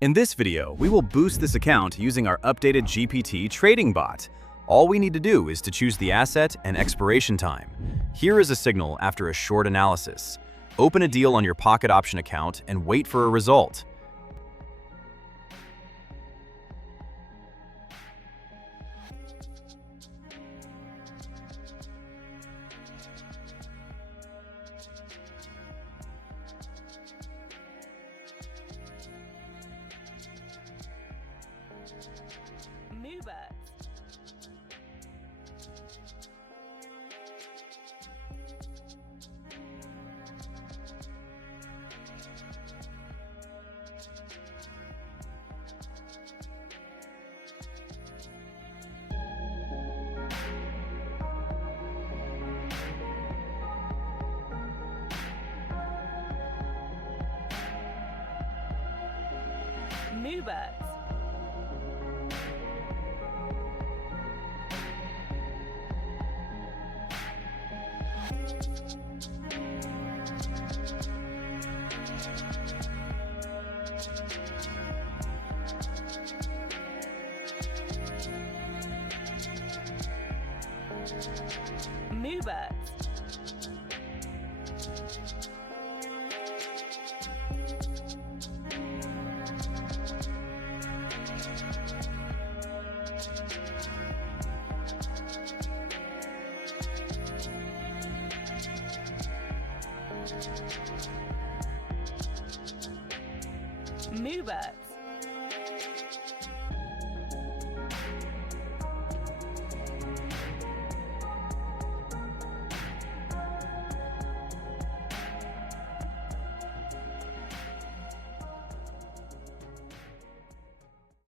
In this video, we will boost this account using our updated GPT Trading Bot. All we need to do is to choose the asset and expiration time. Here is a signal after a short analysis. Open a deal on your Pocket Option account and wait for a result. Moobert. Moobert. Moobert.